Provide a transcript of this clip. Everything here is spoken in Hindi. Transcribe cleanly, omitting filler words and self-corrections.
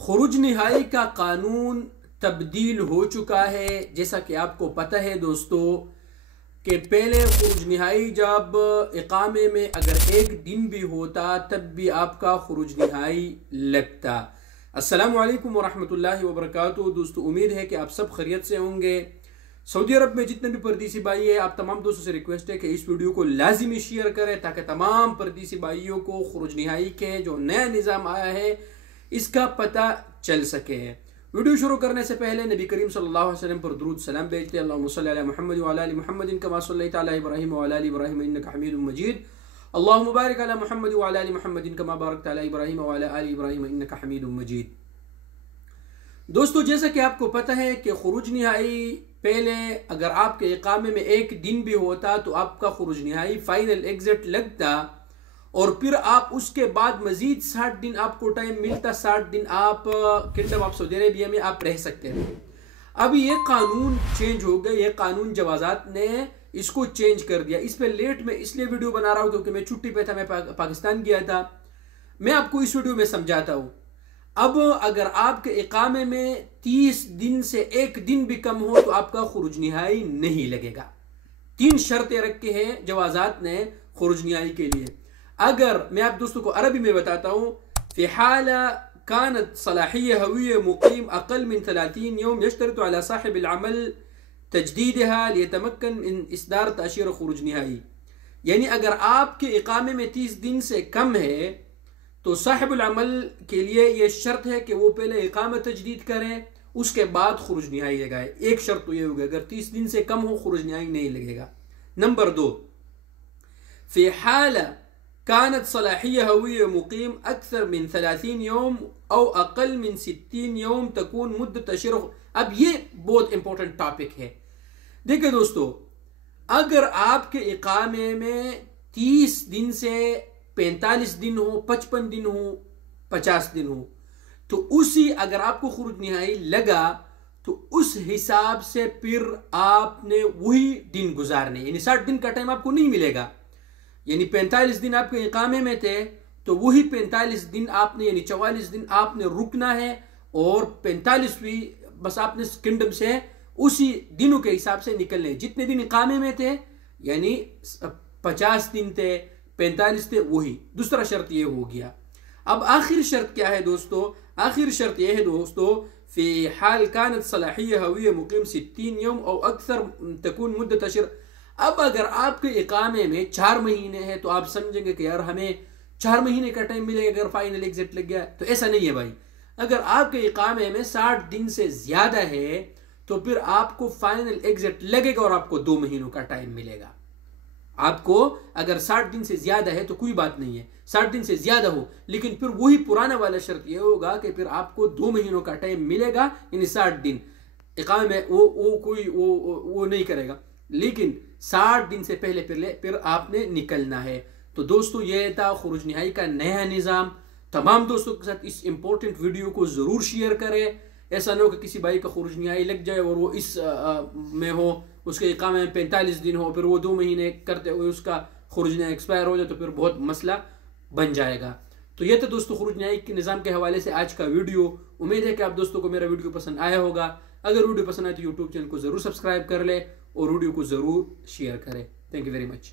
खुरूज निहाई का कानून तब्दील हो चुका है। जैसा कि आपको पता है दोस्तों कि पहले खुरूज निहाई जब इकामे में अगर एक दिन भी होता तब भी आपका खुरूज निहाई लगता। अस्सलामु अलैकुम वरहमतुल्लाहि वबरकातुहू। दोस्तों उम्मीद है कि आप सब खैरियत से होंगे। सऊदी अरब में जितने भी परदेसी भाई है, आप तमाम दोस्तों से रिक्वेस्ट है कि इस वीडियो को लाजिमी शेयर करें ताकि तमाम परदेसी भाइयों को खुरूज निहाई के जो नया निज़ाम आया है इसका पता चल सके। वीडियो शुरू करने से पहले नबी करीम सल्लल्लाहु अलैहि वसल्लम पर दुरूद सलाम भेजते हैं। अल्लाहुम्मा सल्लि अला मुहम्मद व अला आलि मुहम्मद कमा सल्लैता अला इब्राहीम व अला आलि इब्राहीम इन्नका हमीदुम मजीद। अल्लाहुम्मा बारिक अला मुहम्मद व अला आलि मुहम्मद कमा बारकता अला इब्राहीम व अला आलि इब्राहीम इन्नका हमीदुम मजीद। दोस्तों जैसा कि आपको पता है कि खुरूज निहाई पहले अगर आपके इकामे में एक दिन भी होता तो आपका खुरूज निहाई फाइनल एग्जिट लगता और फिर आप उसके बाद मजीद 60 दिन आपको टाइम मिलता। 60 दिन आप किंगडम ऑफ सऊदी अरेबिया में आप रह सकते थे। अब ये कानून चेंज हो गया। ये कानून जवाजात ने इसको चेंज कर दिया। इस पे लेट में इसलिए वीडियो बना रहा हूँ क्योंकि मैं छुट्टी पे था, मैं पाकिस्तान गया था। मैं आपको इस वीडियो में समझाता हूँ। अब अगर आपके इकामे में 30 दिन से एक दिन भी कम हो तो आपका खुरूज निहाई नहीं लगेगा। 3 शर्तें रखी हैं जवाजात ने खुरूज निहाई के लिए। अगर मैं आप दोस्तों को अरबी में बताता हूँ, फ़िहाल कानत सलाहिय्यह हविय्य मुक़ीम अक़ल मिन 30 यौम यश्तरितु अला साहिबिल अमल तजदीदहा लियतमक्कन मिन इस्दार ताशीर खुरूज निहाई। यानी अगर आपके इकामे में 30 दिन से कम है तो साहिबुल अमल के लिए यह शर्त है कि वो पहले इकामा तजदीद करें, उसके बाद खुरूज निहाई लगाए। एक शर्त तो ये होगी, अगर 30 दिन से कम हो खुरूज निहाई नहीं लगेगा। नंबर 2, फ़िहाल कानत सलाहिय्यह हविय्य मुक़ीम अक्सर मिन 30 यौम औ अक़ल मिन 60 यौम तकून मुद्दत तशरीह। अब ये बहुत इंपॉर्टेंट टॉपिक है। देखिए दोस्तों, अगर आपके इकामे में 30 दिन से 45 दिन हो, 55 दिन हो, 50 दिन हो तो उसी अगर आपको खुरूज निहाई लगा तो उस हिसाब से फिर आपने वही दिन गुजारने, यानी 60 दिन का टाइम आपको नहीं मिलेगा। यानी 45 दिन आपके इकामे में थे तो वही 45 दिन आपने, यानी 44 दिन आपने रुकना है और 45वीं बस आपने किंगडम से उसी दिनों के हिसाब से निकलने। जितने दिन इकामे में थे यानी 50 दिन थे, 45 थे, वही। दूसरा शर्त ये हो गया। अब आखिर शर्त क्या है दोस्तों? आखिर शर्त यह है दोस्तों, फी हाल कानत सलाहिय्यह हविय्य मुक़ीम 60 यौम और अक्सर तकून मुद्दत तशरीह। अब अगर आपके इकामे में 4 महीने हैं तो आप समझेंगे कि यार हमें 4 महीने का टाइम मिलेगा अगर फाइनल एग्जिट लग गया। तो ऐसा नहीं है भाई। अगर आपके इकामे में 60 दिन से ज्यादा है तो फिर आपको फाइनल एग्जिट लगेगा और आपको 2 महीनों का टाइम मिलेगा। आपको अगर 60 दिन से ज्यादा है तो कोई बात नहीं है, 60 दिन से ज्यादा हो, लेकिन फिर वही पुराना वाला शर्त यह होगा कि फिर आपको 2 महीनों का टाइम मिलेगा। यानी 60 दिन इकामे में वो कोई वो नहीं करेगा, लेकिन 60 दिन से पहले फिर आपने निकलना है। तो दोस्तों ये था खुरूज निहाई का नया निज़ाम। तमाम दोस्तों के साथ इस इंपॉर्टेंट वीडियो को ज़रूर शेयर करें। ऐसा ना हो कि किसी भाई का खुरूज निहाई लग जाए और वो इस में हो, उसके इकामे में 45 दिन हो, फिर वो 2 महीने करते हुए उसका खुरूज निहाई एक्सपायर हो जाए तो फिर बहुत मसला बन जाएगा। तो ये था दोस्तों खुरूज निहाई के निज़ाम के हवाले से आज का वीडियो। उम्मीद है कि आप दोस्तों को मेरा वीडियो पसंद आया होगा। अगर वीडियो पसंद आए तो यूट्यूब चैनल को ज़रूर सब्सक्राइब कर ले और वीडियो को ज़रूर शेयर करें। Thank you very much.